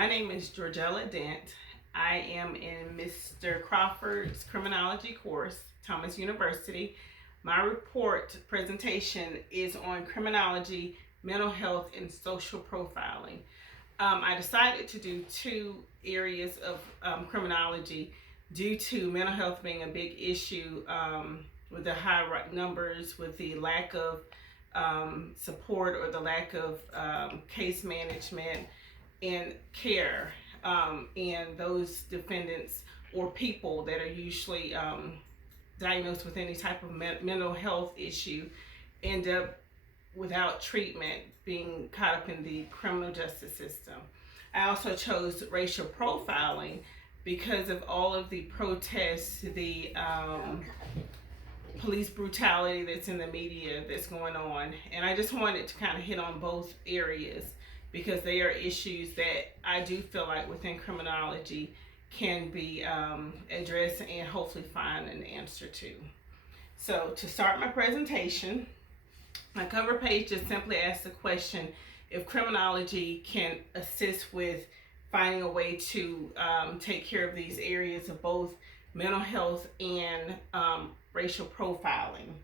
My name is Georgella Dent. I am in Mr. Crawford's Criminology course, Thomas University. My report presentation is on criminology, mental health, and social profiling. I decided to do two areas of criminology due to mental health being a big issue with the high numbers, with the lack of support or the lack of case management and care, and those defendants or people that are usually diagnosed with any type of mental health issue end up without treatment, being caught up in the criminal justice system. I also chose racial profiling because of all of the protests, the police brutality that's in the media that's going on. And I just wanted to kind of hit on both areas because they are issues that I do feel like within criminology can be addressed and hopefully find an answer to. So to start my presentation, my cover page just simply asks the question if criminology can assist with finding a way to take care of these areas of both mental health and racial profiling.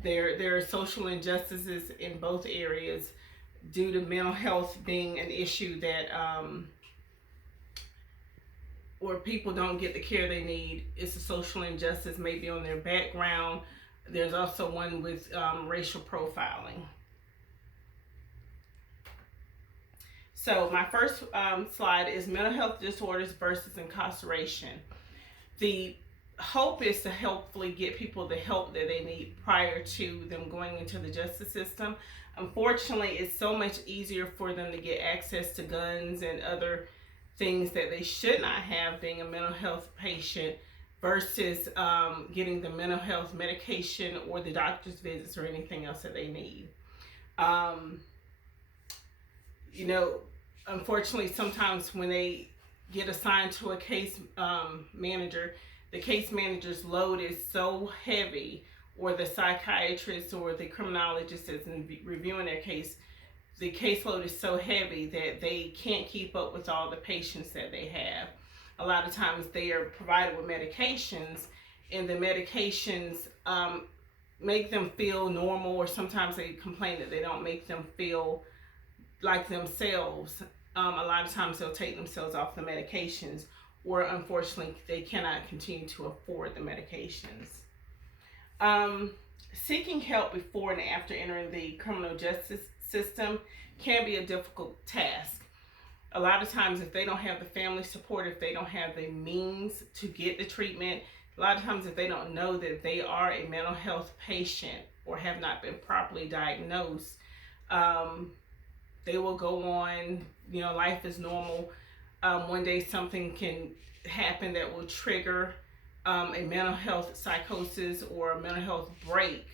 There are social injustices in both areas due to mental health being an issue that where people don't get the care they need. It's a social injustice maybe on their background. There's also one with racial profiling. So my first slide is mental health disorders versus incarceration. The hope is to hopefully get people the help that they need prior to them going into the justice system. Unfortunately, it's so much easier for them to get access to guns and other things that they should not have being a mental health patient versus getting the mental health medication or the doctor's visits or anything else that they need. Unfortunately, sometimes when they get assigned to a case manager, the case manager's load is so heavy, or the psychiatrist or the criminologist that's reviewing their case, the caseload is so heavy that they can't keep up with all the patients that they have. A lot of times they are provided with medications, and the medications make them feel normal, or sometimes they complain that they don't make them feel like themselves. A lot of times they'll take themselves off the medications, or unfortunately they cannot continue to afford the medications. Seeking help before and after entering the criminal justice system can be a difficult task. A lot of times if they don't have the family support, if they don't have the means to get the treatment, a lot of times if they don't know that they are a mental health patient or have not been properly diagnosed, they will go on, life is normal. One day something can happen that will trigger a mental health psychosis or a mental health break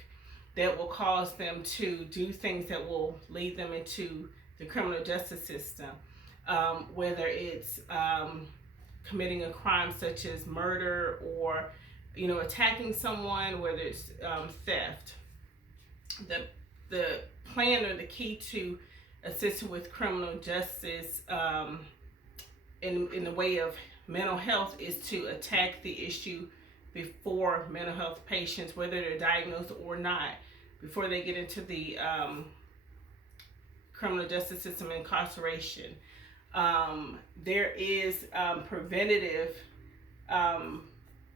that will cause them to do things that will lead them into the criminal justice system, whether it's committing a crime such as murder or attacking someone, whether it's theft. The plan or the key to assisting with criminal justice in the way of mental health is to attack the issue before mental health patients, whether they're diagnosed or not, before they get into the criminal justice system incarceration. There is preventative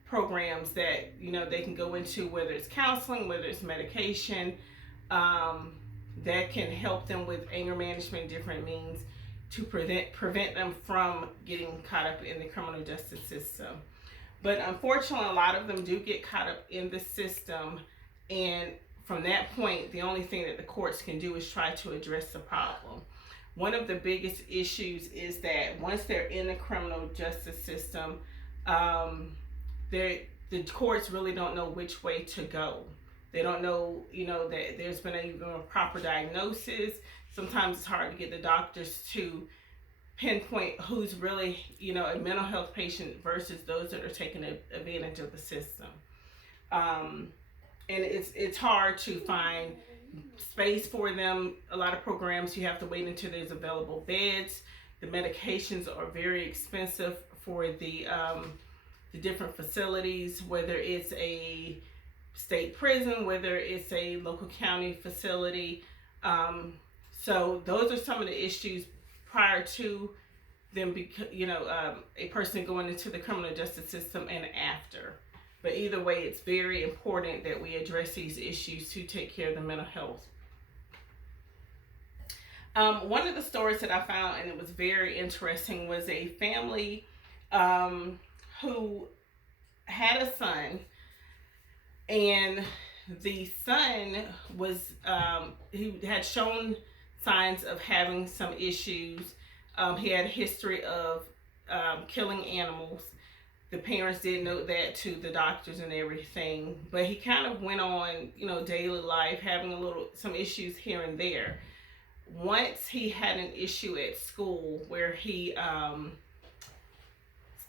programs that they can go into, whether it's counseling, whether it's medication, that can help them with anger management, different means to prevent them from getting caught up in the criminal justice system. But unfortunately, a lot of them do get caught up in the system, and from that point, the only thing that the courts can do is try to address the problem. One of the biggest issues is that once they're in the criminal justice system, the courts really don't know which way to go. They don't know, that there's been even a proper diagnosis. Sometimes it's hard to get the doctors to pinpoint who's really, a mental health patient versus those that are taking advantage of the system. And it's hard to find, space for them. A lot of programs you have to wait until there's available beds. The medications are very expensive for the different facilities, whether it's a state prison, whether it's a local county facility. So those are some of the issues prior to them, a person going into the criminal justice system and after. But either way, it's very important that we address these issues to take care of the mental health. One of the stories that I found, and it was very interesting, was a family who had a son, and the son was he had shown signs of having some issues. He had a history of killing animals. The parents did note that to the doctors and everything, but he kind of went on, daily life, having some issues here and there. Once he had an issue at school where he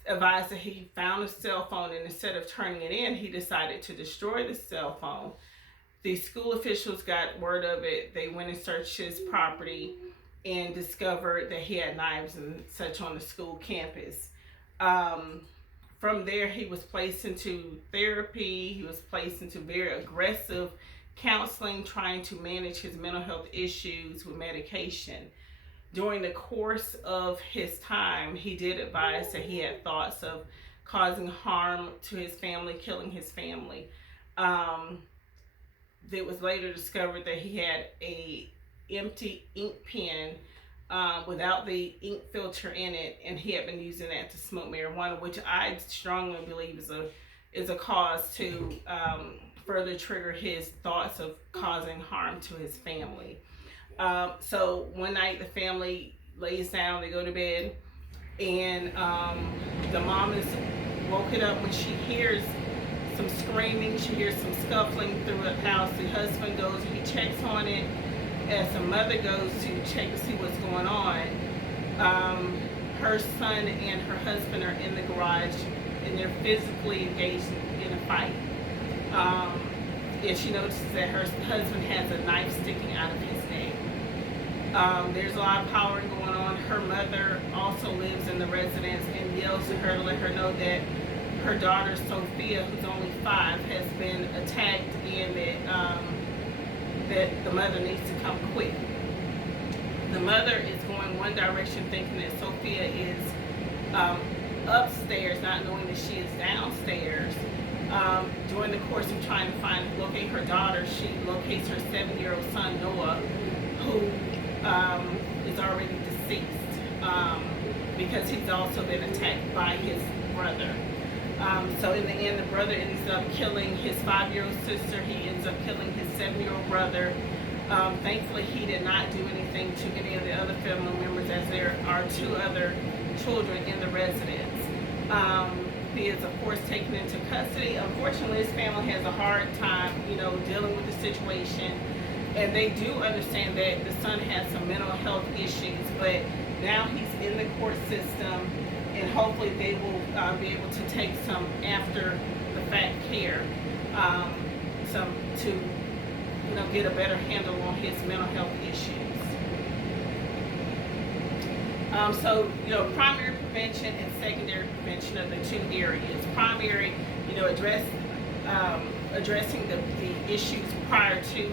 advised that he found a cell phone, and instead of turning it in, he decided to destroy the cell phone. The school officials got word of it. They went and searched his property and discovered that he had knives and such on the school campus. From there, he was placed into therapy. He was placed into very aggressive counseling, trying to manage his mental health issues with medication. During the course of his time, he did advise that he had thoughts of causing harm to his family, killing his family. It was later discovered that he had a empty ink pen without the ink filter in it, and he had been using that to smoke marijuana, which I strongly believe is a cause to further trigger his thoughts of causing harm to his family. So one night the family lays down, they go to bed, and the mom is woken up when she hears some screaming, she hears some scuffling through the house. The husband goes, he checks on it. As the mother goes to check to see what's going on, her son and her husband are in the garage, and they're physically engaged in a fight. And she notices that her husband has a knife sticking out of his neck. There's a lot of hollering going on. Her mother also lives in the residence and yells to her to let her know that her daughter Sophia, who's only 5, has been attacked, and that the mother needs to come quick. The mother is going one direction, thinking that Sophia is upstairs, not knowing that she is downstairs. During the course of trying to locate her daughter, she locates her 7-year-old son Noah, who is already deceased because he's also been attacked by his brother. So in the end, the brother ends up killing his 5-year-old sister. He ends up killing his 7-year-old brother. Thankfully, he did not do anything to any of the other family members, as there are 2 other children in the residence. He is, of course, taken into custody. Unfortunately, his family has a hard time, dealing with the situation. And they do understand that the son has some mental health issues, but now he's in the court system, and hopefully they will be able to take some after the fact care to get a better handle on his mental health issues. So primary prevention and secondary prevention are the 2 areas. Primary, addressing the issues prior to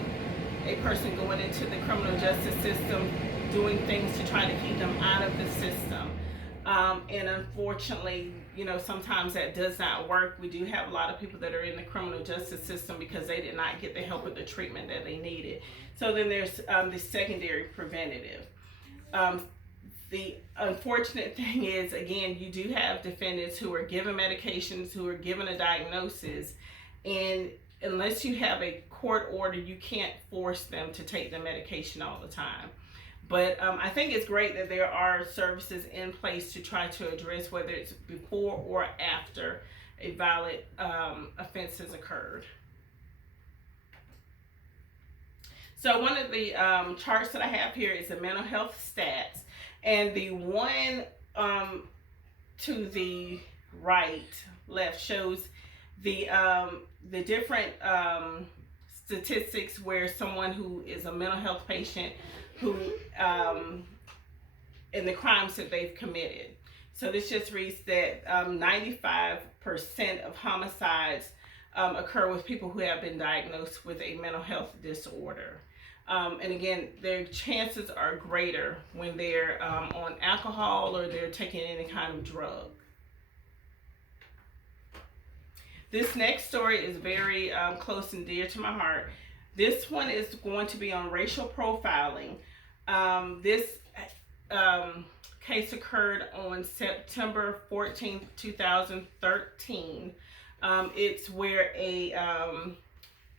a person going into the criminal justice system, doing things to try to keep them out of the system. And unfortunately, sometimes that does not work. We do have a lot of people that are in the criminal justice system because they did not get the help or the treatment that they needed. So then there's the secondary preventative. The unfortunate thing is, again, you do have defendants who are given medications, who are given a diagnosis, and unless you have a court order, you can't force them to take the medication all the time. But I think it's great that there are services in place to try to address whether it's before or after a violent offense has occurred. So one of the charts that I have here is the mental health stats. And the one to the left shows the different statistics where someone who is a mental health patient who in the crimes that they've committed. So this just reads that 95% of homicides occur with people who have been diagnosed with a mental health disorder. And again, their chances are greater when they're on alcohol or they're taking any kind of drug. This next story is very close and dear to my heart. This one is going to be on racial profiling. This case occurred on September 14th, 2013. It's where a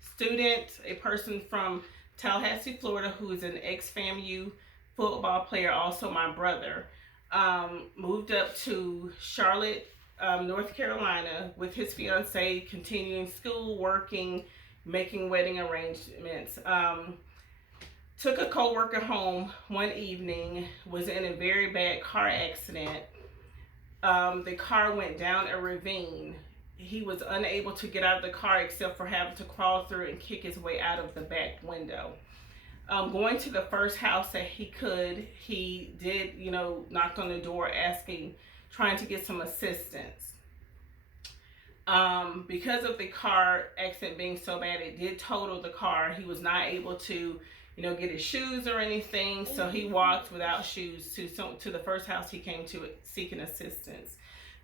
student, a person from Tallahassee, Florida, who is an ex-FAMU football player, also my brother, moved up to Charlotte, North Carolina with his fiance, continuing school, working, making wedding arrangements. Took a co-worker home one evening, was in a very bad car accident. The car went down a ravine. He was unable to get out of the car except for having to crawl through and kick his way out of the back window. Going to the first house that he could, he did, knocked on the door trying to get some assistance. Because of the car accident being so bad, it did total the car. He was not able to get his shoes or anything, so he walked without shoes to the first house he came to seeking assistance.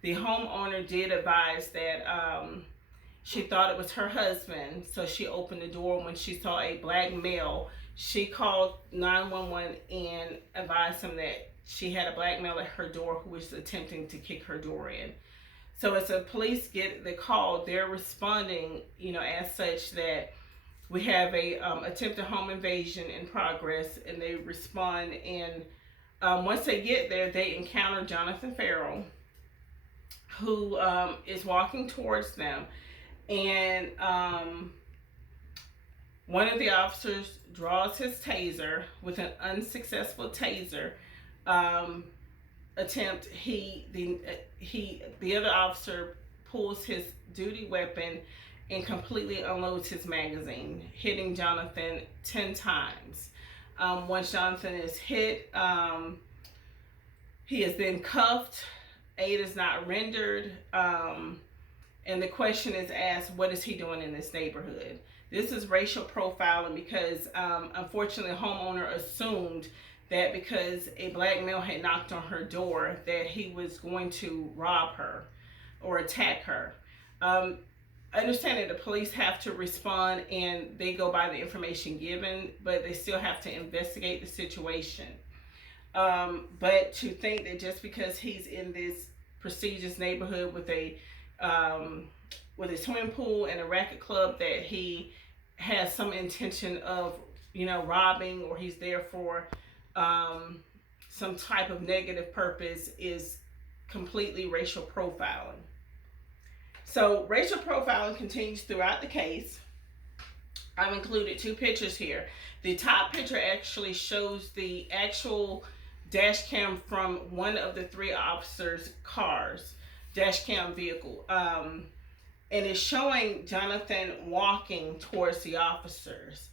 The homeowner did advise that she thought it was her husband, so she opened the door. When she saw a black male, she called 911 and advised him that she had a black male at her door who was attempting to kick her door in. So as the police get the call, they're responding, as such that we have a attempted home invasion in progress, and they respond. And once they get there, they encounter Jonathan Farrell, who is walking towards them, and one of the officers draws his taser. With an unsuccessful taser attempt, the other officer pulls his duty weapon and completely unloads his magazine, hitting Jonathan 10 times. Once Jonathan is hit, he is then cuffed. Aid is not rendered, and the question is asked, what is he doing in this neighborhood? This is racial profiling because unfortunately the homeowner assumed that because a black male had knocked on her door that he was going to rob her or attack her. Understand that the police have to respond and they go by the information given, but they still have to investigate the situation. But to think that just because he's in this prestigious neighborhood with a swimming pool and a racket club that he has some intention of robbing, or he's there for some type of negative purpose, is completely racial profiling. So racial profiling continues throughout the case. I've included two pictures here. The top picture actually shows the actual dash cam from one of the three officers' cars, dash cam vehicle. And it's showing Jonathan walking towards the officers.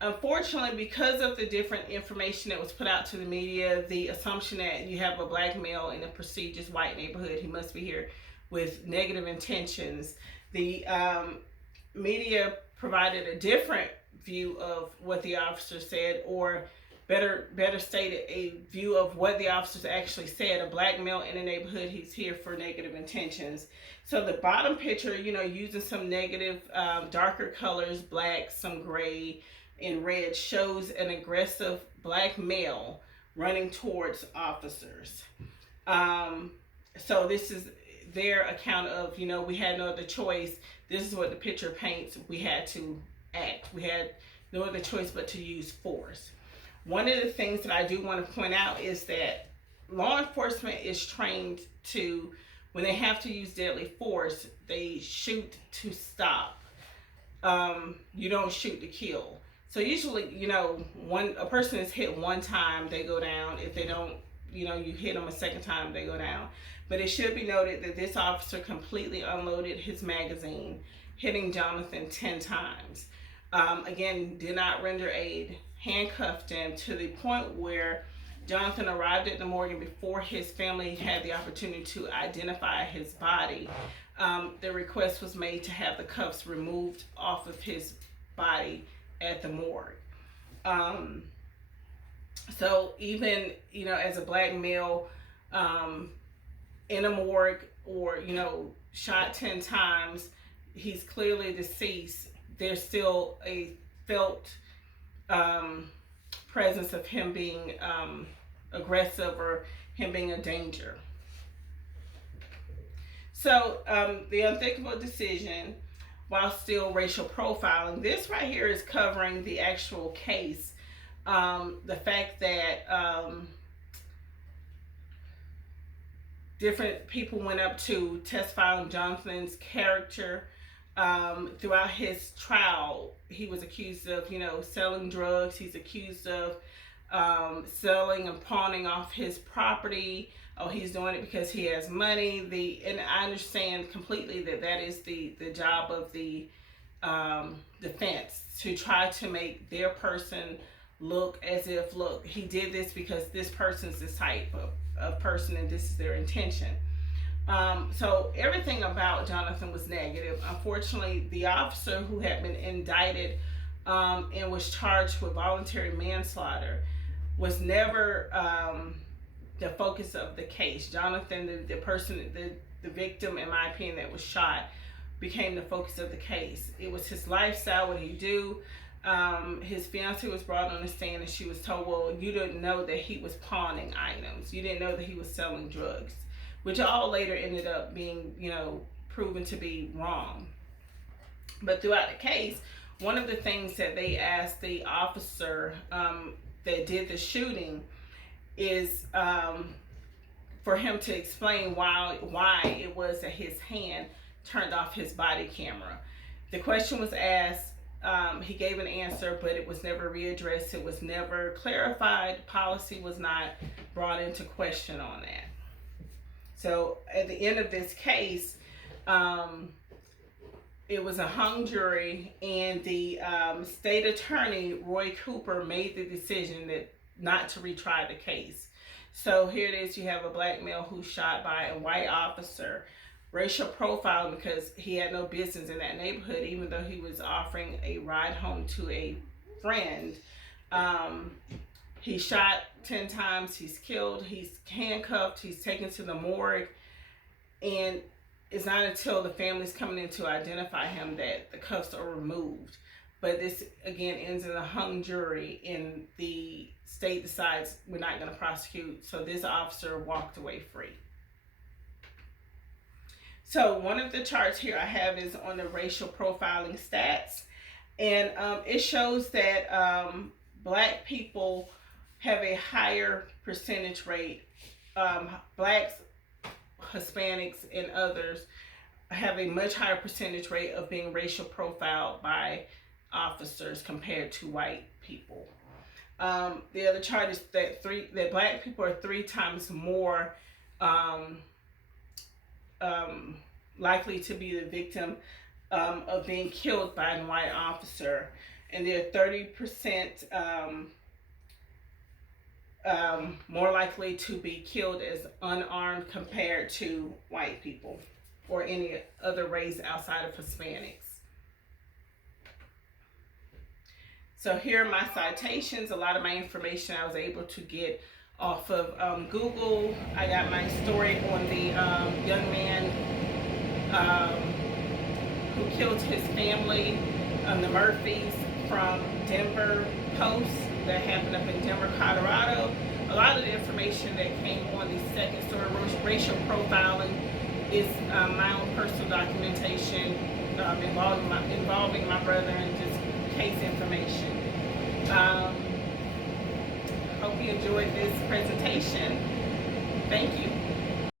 Unfortunately, because of the different information that was put out to the media, the assumption that you have a black male in a prestigious white neighborhood, he must be here with negative intentions. The media provided a different view of what the officer said, or better stated, a view of what the officers actually said. A black male in a neighborhood, he's here for negative intentions. So the bottom picture, using some negative, darker colors, black, some gray, and red, shows an aggressive black male running towards officers. So this is their account of, we had no other choice. This is what the picture paints. We had to act. We had no other choice but to use force. One of the things that I do want to point out is that law enforcement is trained to, when they have to use deadly force, they shoot to stop. You don't shoot to kill. So usually, a person is hit one time, they go down. If they don't, you hit them a second time, they go down. But it should be noted that this officer completely unloaded his magazine, hitting Jonathan 10 times. Again, did not render aid, handcuffed him to the point where Jonathan arrived at the morgue before his family had the opportunity to identify his body. The request was made to have the cuffs removed off of his body at the morgue. So even, as a black male, in a morgue, or shot 10 times, he's clearly deceased, there's still a felt presence of him being aggressive, or him being a danger. So the unthinkable decision, while still racial profiling, this right here is covering the actual case. The fact that different people went up to testify on Jonathan's character. Throughout his trial, he was accused of, selling drugs. He's accused of selling and pawning off his property. Oh, he's doing it because he has money. And I understand completely that is the job of the defense, to try to make their person look as if, look, he did this because this person's this type of person and this is their intention. So everything about Jonathan was negative. Unfortunately, the officer who had been indicted and was charged with voluntary manslaughter was never the focus of the case. Jonathan, the person, the victim, in my opinion, that was shot, became the focus of the case. It was his lifestyle, what he do. His fiance was brought on the stand and she was told, well, you didn't know that he was pawning items. You didn't know that he was selling drugs, which all later ended up being, proven to be wrong. But throughout the case, one of the things that they asked the officer that did the shooting is for him to explain why it was that his hand turned off his body camera. The question was asked. He gave an answer, but it was never readdressed. It was never clarified. Policy was not brought into question on that. So at the end of this case, it was a hung jury, and the state attorney, Roy Cooper, made the decision that not to retry the case. So here it is. You have a black male who's shot by a white officer. Racial profiling, because he had no business in that neighborhood, even though he was offering a ride home to a friend. He's shot 10 times, he's killed, he's handcuffed, he's taken to the morgue, and it's not until the family's coming in to identify him that the cuffs are removed. But this, again, ends in a hung jury, and the state decides we're not going to prosecute, so this officer walked away free. So one of the charts here I have is on the racial profiling stats, and it shows that black people have a higher percentage rate. Blacks, Hispanics, and others have a much higher percentage rate of being racial profiled by officers compared to white people. The other chart is that black people are 3 times more likely to be the victim of being killed by a white officer, and they're 30% more likely to be killed as unarmed compared to white people or any other race outside of Hispanics. So here are my citations. A lot of my information I was able to get off of Google. I got my story on the young man who killed his family, the Murphys, from Denver Post, that happened up in Denver, Colorado. A lot of the information that came on the second story, racial profiling, is my own personal documentation involving my brother and just case information. Hope you enjoyed this presentation. Thank you.